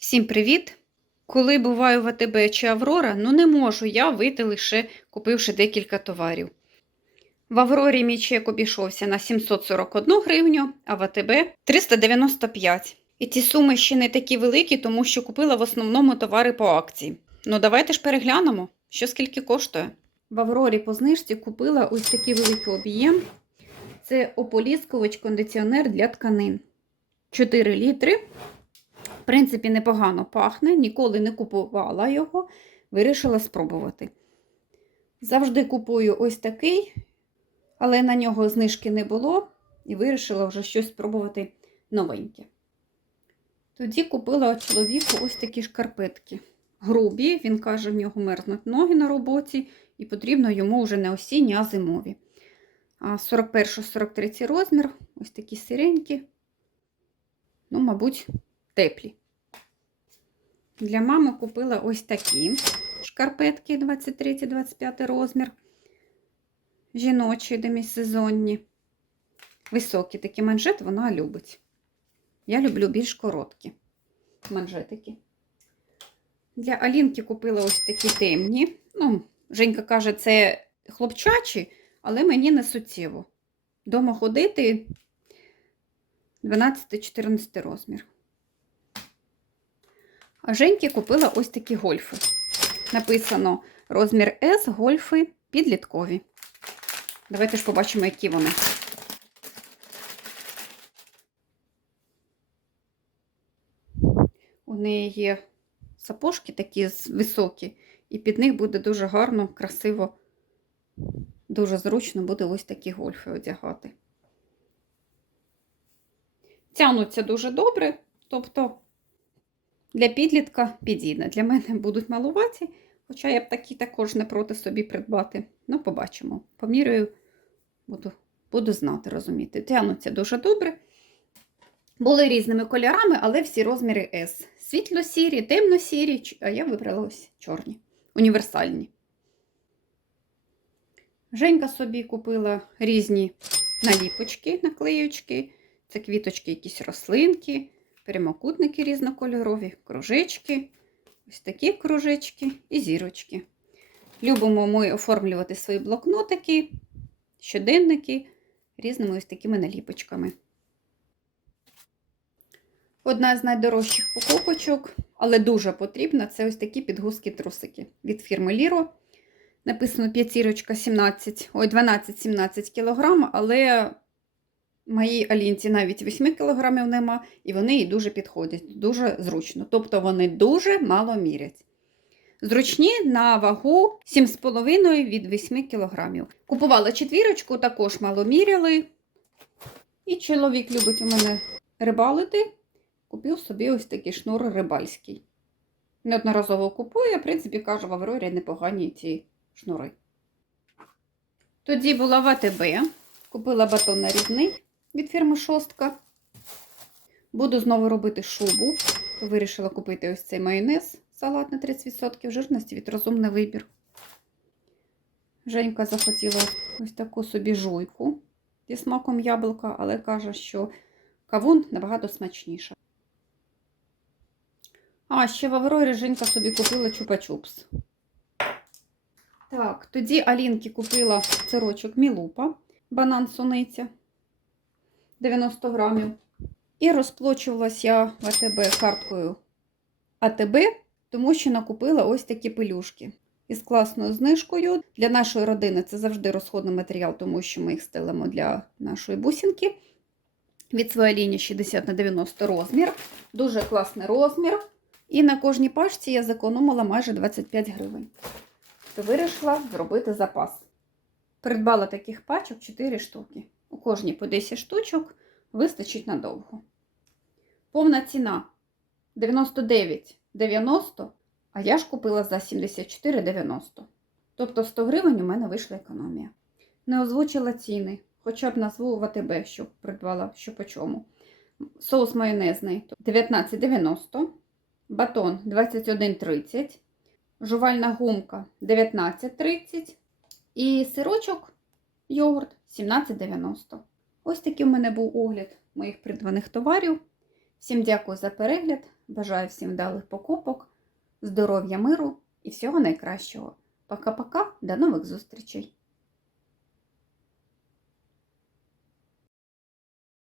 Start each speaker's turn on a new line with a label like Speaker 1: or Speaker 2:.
Speaker 1: Всім привіт! Коли буваю в АТБ чи Аврора, ну не можу я вийти лише купивши декілька товарів. В Аврорі мій чек обійшовся на 741 гривню, а в АТБ 395. І ці суми ще не такі великі, тому що купила в основному товари по акції. Ну давайте ж переглянемо, що скільки коштує. В Аврорі по знижці купила ось такий великий об'єм. Це ополіскувач кондиціонер для тканин. 4 літри. Принципі, непогано пахне, ніколи не купувала його, вирішила спробувати. Завжди купую ось такий, але на нього знижки не було і вирішила вже щось спробувати новеньке. Тоді купила чоловіку ось такі шкарпетки. Грубі, він каже, в нього мерзнуть ноги на роботі, і потрібно йому вже не осінні, а зимові. А 41-43 розмір, ось такі сиренькі, ну, мабуть, теплі. Для мами купила ось такі шкарпетки 23-25 розмір. Жіночі демісезонні. Високі такі манжети вона любить. Я люблю більш короткі манжетики. Для Алінки купила ось такі темні. Ну, Женька каже, це хлопчачі, але мені не суттєво. Дома ходити 12-14 розмір. А Женьки купила ось такі гольфи. Написано розмір S, гольфи підліткові. Давайте ж побачимо, які вони. У неї є сапожки такі високі, і під них буде дуже гарно, красиво, дуже зручно буде ось такі гольфи одягати. Тянуться дуже добре, тобто для підлітка підійде. Для мене будуть малуваті, хоча я б такі також не проти собі придбати. Ну, побачимо. Поміряю, буду, буду знати, розуміти. Тянуться дуже добре. Були різними кольорами, але всі розміри S. Світло-сірі, темно-сірі, а я вибрала ось чорні, універсальні. Женька собі купила різні наліпочки, наклеючки. Це квіточки, якісь рослинки, прямокутники різнокольорові, кружечки, ось такі кружечки і зірочки. Любимо ми оформлювати свої блокнотики, щоденники різними ось такими наліпочками. Одна з найдорожчих покупочок, але дуже потрібна, це ось такі підгузки-трусики від фірми Liro. Написано п'ятірочка 17, ой, 12-17 кг, але моїй Алінці навіть 8 кг нема, і вони їй дуже підходять, дуже зручно. Тобто вони дуже мало мірять. Зручні на вагу 7,5 від 8 кг. Купувала четвірочку, також мало міряли. І чоловік любить у мене рибалити. Купив собі ось такий шнур рибальський. Неодноразово купує, в принципі, кажу, в Аврорі непогані ці шнури. Тоді була в АТБ, купила батон нарізний від фірми Шостка. Буду знову робити шубу. Вирішила купити ось цей майонез, салат на 30% жирності від розумний вибір. Женька захотіла ось таку собі жуйку зі смаком яблука, але каже, що кавун набагато смачніше. А, ще в Аврорі Женька собі купила чупа-чупс. Так, тоді Алінки купила сирочок Мілупа, банан суниця 90 грамів. І розплачувалася я АТБ карткою АТБ, тому що накупила ось такі пелюшки. Із класною знижкою. Для нашої родини це завжди розходний матеріал, тому що ми їх стелимо для нашої бусинки. Від своєї лінії 60 на 90 розмір. Дуже класний розмір. І на кожній пачці я зекономила майже 25 гривень. То вирішила зробити запас. Придбала таких пачок 4 штуки. У кожній по 10 штучок вистачить надовго. Повна ціна 99,90, а я ж купила за 74,90. Тобто 100 гривень у мене вийшла економія. Не озвучила ціни, хоча б назву в АТБ, щоб придбала що по чому. Соус майонезний 19,90, батон 21,30, жувальна гумка 19,30 і сирочок йогурт 17,90. Ось такий у мене був огляд моїх придбаних товарів. Всім дякую за перегляд. Бажаю всім вдалих покупок, здоров'я, миру і всього найкращого. Пока-пока, до нових зустрічей!